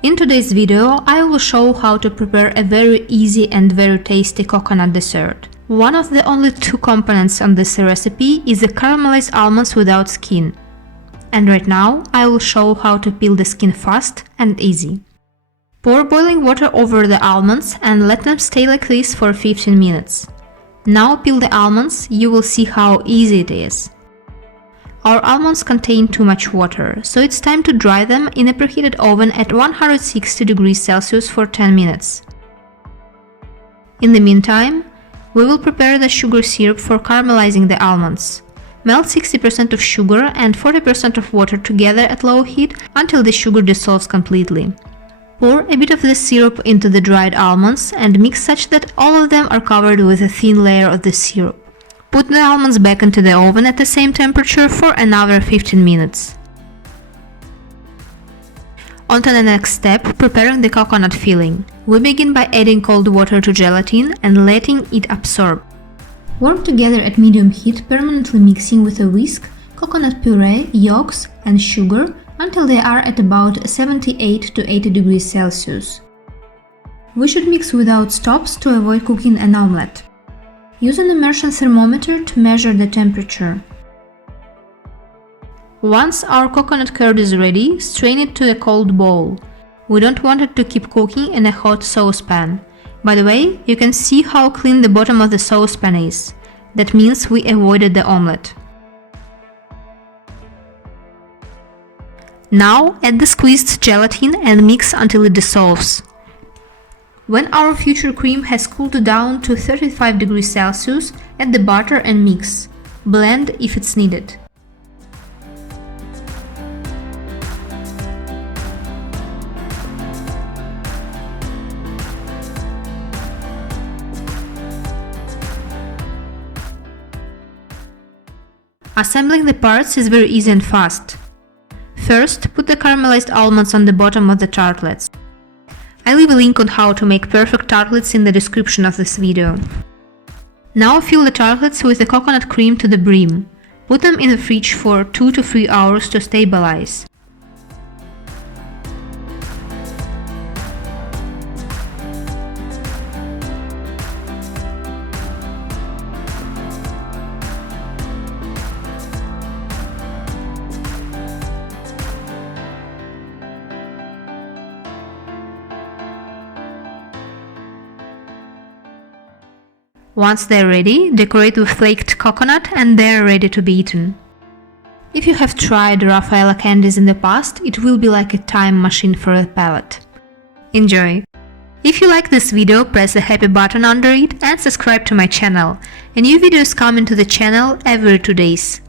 In today's video, I will show how to prepare a very easy and very tasty coconut dessert. One of the only two components on this recipe is the caramelized almonds without skin. And right now, I will show how to peel the skin fast and easy. Pour boiling water over the almonds and let them stay like this for 15 minutes. Now peel the almonds, you will see how easy it is. Our almonds contain too much water, so it's time to dry them in a preheated oven at 160 degrees Celsius for 10 minutes. In the meantime, we will prepare the sugar syrup for caramelizing the almonds. Melt 60% of sugar and 40% of water together at low heat until the sugar dissolves completely. Pour a bit of the syrup into the dried almonds and mix such that all of them are covered with a thin layer of the syrup. Put the almonds back into the oven at the same temperature for another 15 minutes. On to the next step, preparing the coconut filling. We begin by adding cold water to gelatin and letting it absorb. Work together at medium heat, permanently mixing with a whisk, coconut puree, yolks and sugar until they are at about 78 to 80 degrees Celsius. We should mix without stops to avoid cooking an omelette. Use an immersion thermometer to measure the temperature. Once our coconut curd is ready, strain it to a cold bowl. We don't want it to keep cooking in a hot saucepan. By the way, you can see how clean the bottom of the saucepan is. That means we avoided the omelette. Now add the squeezed gelatin and mix until it dissolves. When our future cream has cooled down to 35 degrees Celsius, add the butter and mix. Blend if it's needed. Assembling the parts is very easy and fast. First, put the caramelized almonds on the bottom of the tartlets. I leave a link on how to make perfect tartlets in the description of this video. Now fill the tartlets with the coconut cream to the brim. Put them in the fridge for 2 to 3 hours to stabilize. Once they're ready, decorate with flaked coconut and they're ready to be eaten. If you have tried Raffaella candies in the past, it will be like a time machine for the palate. Enjoy! If you like this video, press the happy button under it and subscribe to my channel. A new video is coming to the channel every 2 days.